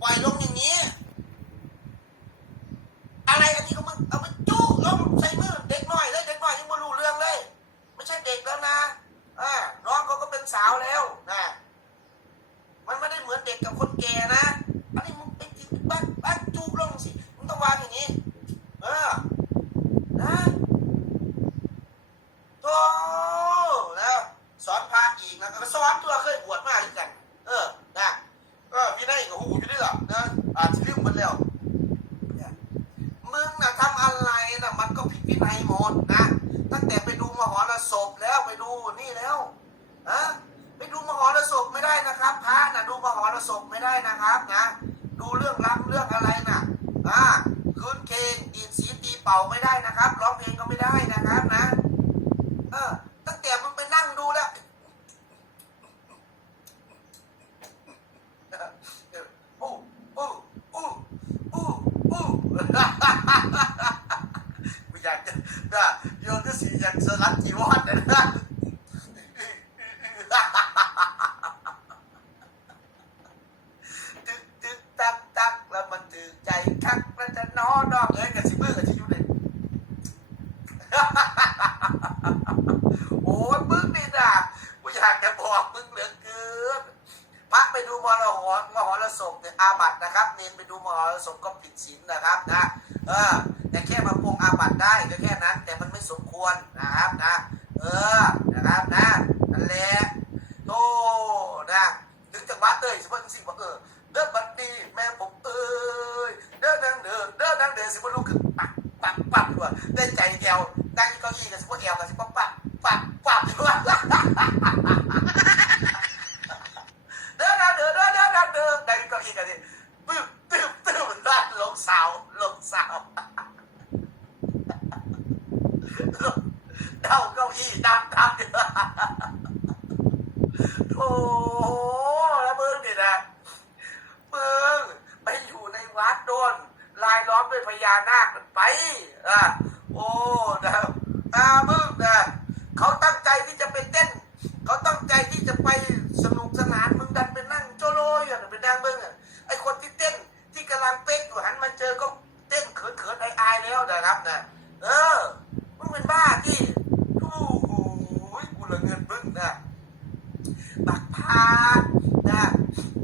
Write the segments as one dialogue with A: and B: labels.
A: ปล่อยลงอย่างนี้ อะไรอันนี้ก็มึงเอาไปจู้ลงใส่มือเด็กน้อยเลยเด็กน้อยยังไม่รู้เรื่องเลย ไม่ใช่เด็กแล้วนะอ่าน้องเขาก็เป็นสาวแล้วนะมันไม่ได้เหมือนเด็กกับคนแก่นะอันนี้มึงไปจิบ้านบ้านจู้ลงสิมึงต้องวางอย่างนี้ เออนะโธ่แล้วสอนพระอีกนะก็สอนตัวเคยบวชมาเหมือนกัน เออนะเออพี่ได้กับหูอยู่ด้วยเหรอนะอาจจะลืมหมด แล้วมึงนะทำอะไรนะมันก็ผิดวินัยหมดนะตั้งแต่ไปดูมหรสพแล้วไปดูนี่แล้วอะไปดูมหรสพไม่ได้นะครับพระนะดูมหรสพไม่ได้นะครับนะดูเรื่องรำเรื่องอะไรนะอ่าคืนเคงดีดสีตีเป่าไม่ได้นะครับร้องเพลงก็ไม่ได้นะครับนะ เออ ตั้งแต่มึงไปนั่งดูแล้ว อู้อู้อู้อู้อู้ ไม่อยากจะนะโยนก็ สียากสลัดจีวรนะนะตึกตึกตักตักแล้วมันตื่นใจคักแล้วจะนอนนอกเลยกับสิมือกับสิอยู่เลยโอ้ยมึงนี่นะกูอยากจะบอกมึงเหลือเกินพระไปดูมรหรมหรสพเนี่ยอาบัตนะครับ เนนไปดูมหรสพก็ผิดศีลนะครับนะ เออแต่แค่มาปรงอาบัตได้ก็แค่นั้นแต่ ไม่สมควรนะครับนะ เออนะครับนะนั่นแหละโตนะถึงจังหวัดเตยสมมติสิบอกเออเดินบัดดีแม่ผมเอ้ยเดินนั่งเดินเดินนั่งเดินสิบ่ลุกขึ้นปักปักปักด้วยได้ใจแอวนั่งที่เก้าอี้กับสิบ่แอวกับสิบ่ปักปักปักด้วย เดินนะเดินเดินเดินเดินเดินได้ก็อีกอันนี้ตึ๊บตึ๊บตึ๊บด้านลงเสาลงเสาเดาเก้า อี้ดังดังโอ้แล้วมึงนี่นะมึงไปอยู่ในวัดโดนลายล้อมด้วยพญานาคมันไปอะโอ้นะอามึงนะเขาตั้งใจที่จะไปเต้น เขาตั้งใจที่จะไปสนุกสนานมึงดันไปนั่งโจโลอยู่น่ะไปนั่งมึงอะไอคนที่เต้นที่กำลังเป๊กอยู่หันมาเจอก็เต้นเขินๆอายอายๆแล้วนะครับนะเออมึงเป็นบ้าที่ ละเงินมึงนะบักพานะ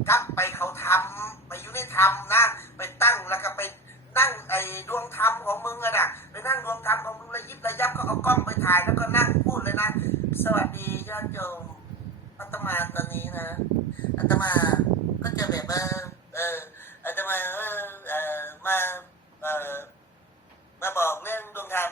A: กลับไปเขาทำไปอยู่ในธรรมนะ ไปตั้งแล้วก็ไปนั่งไอ้ดวงธรรมของมึงอะนะไปนั่งดวงธรรมของมึงระยิบระยับก็เอากล้องไปถ่ายแล้วก็นั่งพูดเลยนะ สวัสดีญาติโยมอาตมาตอนนี้นะอาตมาก็จะแบบว่าเอออาตมาเออเออมาเออมาบอกเรื่องดวงธรรม